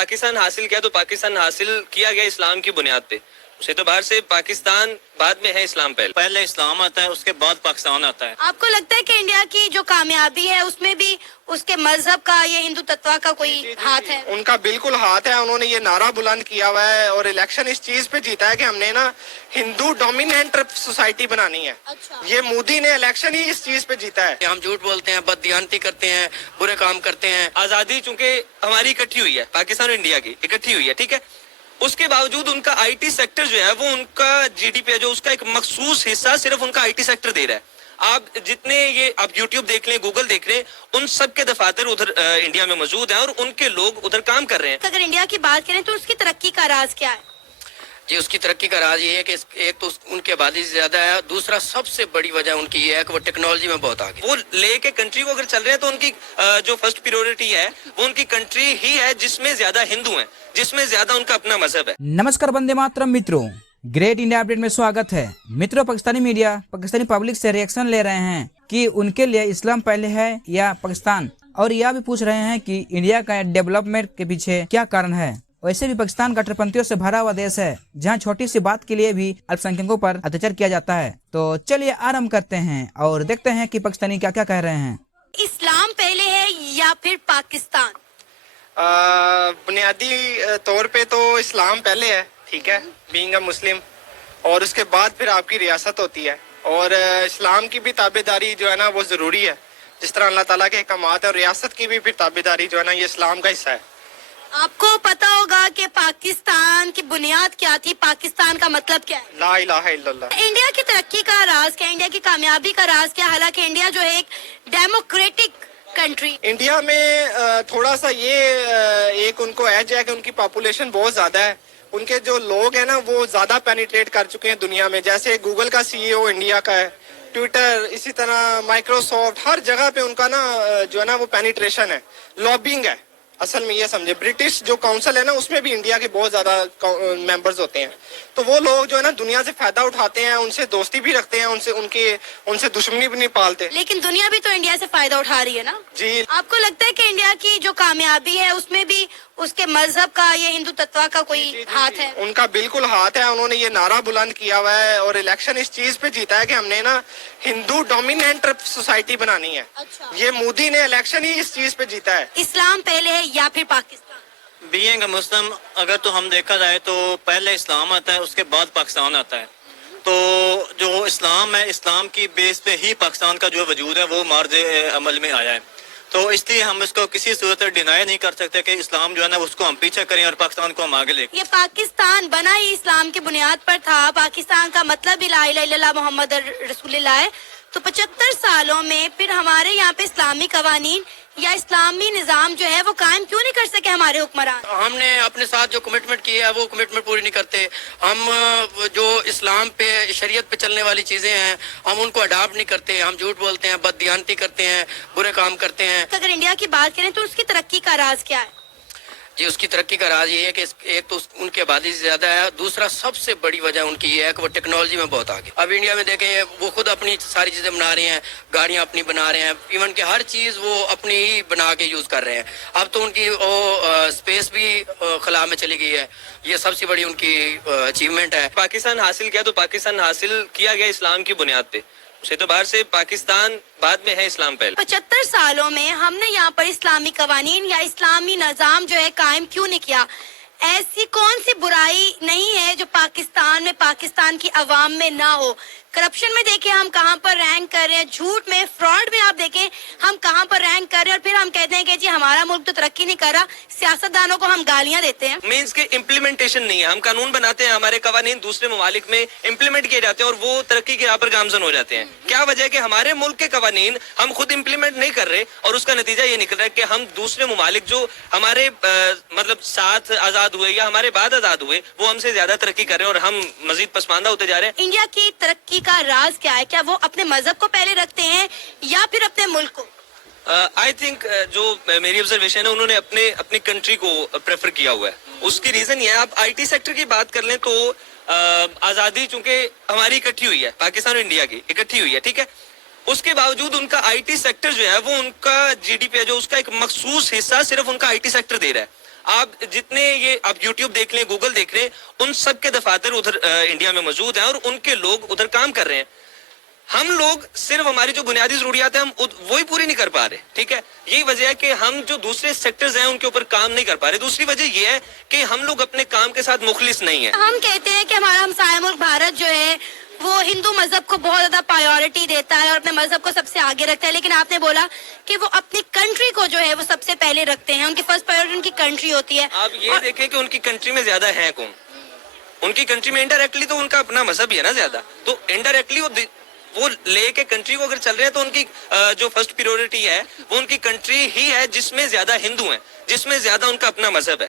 पाकिस्तान हासिल किया तो पाकिस्तान हासिल किया गया इस्लाम की बुनियाद पे। उस एतबार से पाकिस्तान बाद में है, इस्लाम पहले इस्लाम आता है, उसके बाद पाकिस्तान आता है। आपको लगता है कि इंडिया की जो कामयाबी है उसमें भी उसके मजहब का, ये हिंदू तत्व का कोई हाथ है? उनका बिल्कुल हाथ है। उन्होंने ये नारा बुलंद किया हुआ है और इलेक्शन इस चीज पे जीता है कि हमने ना हिंदू डोमिनेंट सोसाइटी बनानी है। अच्छा। ये मोदी ने इलेक्शन ही इस चीज पे जीता है। हम झूठ बोलते हैं, बददियानती करते हैं, बुरे काम करते हैं। आजादी चूंकि हमारी इकट्ठी हुई है, पाकिस्तान और इंडिया की इकट्ठी हुई है, ठीक है, उसके बावजूद उनका आईटी सेक्टर जो है वो उनका जीडीपी है जो उसका एक मखसूस हिस्सा सिर्फ उनका आईटी सेक्टर दे रहा है। आप जितने ये आप यूट्यूब देख लें, गूगल देख लें, उन सब के दफातर उधर इंडिया में मौजूद हैं और उनके लोग उधर काम कर रहे हैं। अगर इंडिया की बात करें तो उसकी तरक्की का राज क्या है? जी, उसकी तरक्की का राज ये है कि एक तो उनकी आबादी ज्यादा है, दूसरा सबसे बड़ी वजह उनकी ये है कि वो टेक्नोलॉजी में बहुत आगे। वो लेके कंट्री को अगर चल रहे हैं तो उनकी जो फर्स्ट प्रायोरिटी है वो उनकी कंट्री ही है जिसमें ज्यादा हिंदू हैं, जिसमें ज्यादा उनका अपना मजहब है। नमस्कार वंदे मातरम मित्रों, ग्रेट इंडिया अपडेट में स्वागत है। मित्रों, पाकिस्तानी मीडिया पाकिस्तानी पब्लिक से रिएक्शन ले रहे हैं कि उनके लिए इस्लाम पहले है या पाकिस्तान, और यह भी पूछ रहे हैं कि इंडिया का डेवलपमेंट के पीछे क्या कारण है। वैसे भी पाकिस्तान कट्टरपंथियों से भरा हुआ देश है जहां छोटी सी बात के लिए भी अल्पसंख्यकों पर अत्याचार किया जाता है। तो चलिए आरंभ करते हैं और देखते हैं कि पाकिस्तानी क्या क्या कह रहे हैं। इस्लाम पहले है या फिर पाकिस्तान? बुनियादी तौर पे तो इस्लाम पहले है, ठीक है, बीइंग अ मुस्लिम, और उसके बाद फिर आपकी रियासत होती है। और इस्लाम की भी ताबेदारी जो है ना वो ज़रूरी है, जिस तरह अल्लाह ताला के अहकामात है, और रियासत की भी फिर ताबेदारी जो है ना ये इस्लाम का हिस्सा है। आपको पता होगा कि पाकिस्तान की बुनियाद क्या थी, पाकिस्तान का मतलब क्या है? ला इलाहा इल्लल्लाह। इंडिया की तरक्की का राज क्या, इंडिया की कामयाबी का राज क्या? हालांकि इंडिया जो है एक डेमोक्रेटिक कंट्री। इंडिया में थोड़ा सा ये एक उनको एज है कि उनकी पॉपुलेशन बहुत ज्यादा है, उनके जो लोग हैं ना वो ज्यादा पेनिट्रेट कर चुके हैं दुनिया में। जैसे गूगल का सीईओ इंडिया का है, ट्विटर, इसी तरह माइक्रोसॉफ्ट, हर जगह पे उनका ना जो है ना वो पेनिट्रेशन है, लॉबिंग है। असल में ये समझे, ब्रिटिश जो काउंसिल है ना उसमें भी इंडिया के बहुत ज्यादा मेंबर्स होते हैं। तो वो लोग जो है ना दुनिया से फायदा उठाते हैं, उनसे दोस्ती भी रखते हैं, उनसे दुश्मनी भी नहीं पालते। लेकिन दुनिया भी तो इंडिया से फायदा उठा रही है ना जी। आपको लगता है कि इंडिया की जो कामयाबी है उसमें भी उसके मजहब का, ये हिंदू तत्व का कोई हाथ है? उनका बिल्कुल हाथ है। उन्होंने ये नारा बुलंद किया हुआ है और इलेक्शन इस चीज पे जीता है कि हमने ना हिंदू डोमिनेंट सोसाइटी बनानी है। अच्छा। ये मोदी ने इलेक्शन ही इस चीज पे जीता है। इस्लाम पहले है या फिर पाकिस्तान? बीइंग अ मुस्लिम, अगर तो हम देखा जाए तो पहले इस्लाम आता है, उसके बाद पाकिस्तान आता है। तो जो इस्लाम है, इस्लाम की बेस पे ही पाकिस्तान का जो वजूद है वो मार्ज अमल में आया है। तो इसलिए हम इसको किसी सूरत डिनाई नहीं कर सकते कि इस्लाम जो है ना उसको हम पीछे करें और पाकिस्तान को हम आगे ले। ये पाकिस्तान बना ही इस्लाम की बुनियाद पर था। पाकिस्तान का मतलब ही ला इलाहा इल्लल्लाह मोहम्मद रसूलुल्लाह है। तो 75 सालों में फिर हमारे यहाँ पे इस्लामी कवानीन या इस्लामी निजाम जो है वो कायम क्यों नहीं कर सके हमारे हुक्मरान? हमने अपने साथ जो कमिटमेंट की है वो कमिटमेंट पूरी नहीं करते। हम जो इस्लाम पे, शरीयत पे चलने वाली चीजें हैं हम उनको अडॉप्ट नहीं करते। हम झूठ बोलते हैं, बददियानती करते हैं, बुरे काम करते हैं। अगर इंडिया की बात करें तो उसकी तरक्की का राज क्या है? जी, उसकी तरक्की का राज ये है कि एक तो उनकी आबादी ज्यादा है, दूसरा सबसे बड़ी वजह उनकी ये है कि वो टेक्नोलॉजी में बहुत आगे। अब इंडिया में देखें, वो खुद अपनी सारी चीजें बना रहे हैं, गाड़ियां अपनी बना रहे हैं, इवन के हर चीज वो अपनी ही बना के यूज कर रहे हैं। अब तो उनकी वो स्पेस भी खला में चली गई है। ये सबसे बड़ी उनकी अचीवमेंट है। पाकिस्तान हासिल किया तो पाकिस्तान हासिल किया गया इस्लाम की बुनियाद पे। उस एतबार से पाकिस्तान बाद में है, इस्लाम पहले। 75 सालों में हमने यहाँ पर इस्लामी कवानीन या इस्लामी निजाम जो है कायम क्यों नहीं किया? ऐसी कौन सी बुराई नहीं है जो पाकिस्तान में, पाकिस्तान की अवाम में ना हो? करप्शन में देखें हम कहाँ पर रैंक कर रहे हैं, झूठ में, फ्रॉड में आप देखें हम कहाँ पर रैंक कर रहे हैं, और फिर हम कहते हैं कि जी हमारा मुल्क तो तरक्की नहीं कर रहा। सियासतदानों को हम गालियां देते हैं। मीन्स के इम्प्लीमेंटेशन नहीं है। हम कानून बनाते हैं, हमारे कवानीन दूसरे ममालिक में इम्प्लीमेंट किए जाते हैं और वो तरक्की के यहाँ पर गामजन हो जाते हैं। क्या वजह है कि हमारे मुल्क के कवानीन हम खुद इम्प्लीमेंट नहीं कर रहे और उसका नतीजा ये निकल रहा है कि हम दूसरे ममालिक जो हमारे मतलब साथ आजाद हुए या हमारे बाद आजाद हुए वो हमसे ज्यादा तरक्की कर रहे हैं और हम मजीद पसमानदा होते जा रहे हैं। इंडिया की तरक्की का राज क्या है? क्या वो अपने मजहब को पहले रखते हैं या फिर अपने मुल्क को? आई थिंक जो मेरी ऑब्जर्वेशन है उन्होंने अपनी कंट्री को प्रेफर किया हुआ है। उसकी रीजन ये है, आप आईटी सेक्टर की बात कर लें तो आजादी चूंकि हमारी इकट्ठी हुई है, पाकिस्तान और इंडिया की इकट्ठी हुई है, ठीक है, उसके बावजूद उनका आईटी सेक्टर जो है वो उनका जीडीपी है जो उसका एक मखसूस हिस्सा सिर्फ उनका आईटी सेक्टर दे रहा है। आप जितने ये आप YouTube देख लें, गूगल देख लें, उन सब के दफातर उधर इंडिया में मौजूद हैं और उनके लोग उधर काम कर रहे हैं. हम लोग सिर्फ हमारी जो बुनियादी जरूरियात है हम वही पूरी नहीं कर पा रहे. ठीक है, यही वजह है कि हम जो दूसरे सेक्टर्स हैं उनके ऊपर काम नहीं कर पा रहे. दूसरी वजह यह है कि हम लोग अपने काम के साथ मुखलिस नहीं है. हम कहते हैं कि हमारा हमसाया मुल्क भारत जो है वो हिंदू मजहब को बहुत ज्यादा प्रायोरिटी देता है और अपने मजहब को सबसे आगे रखता है, लेकिन आपने बोला कि वो अपनी कंट्री को जो है वो सबसे पहले रखते हैं. उनकी फर्स्ट प्रायोरिटी उनकी कंट्री होती है. आप ये देखें कि उनकी कंट्री में ज्यादा है कौन. उनकी कंट्री में इनडायरेक्टली तो उनका अपना मजहब ही है ना ज्यादा, तो इनडायरेक्टली वो लेके कंट्री को अगर चल रहे हैं तो उनकी जो फर्स्ट प्रायोरिटी है वो उनकी कंट्री ही है जिसमें ज्यादा हिंदू हैं, जिसमें ज्यादा उनका अपना मजहब है.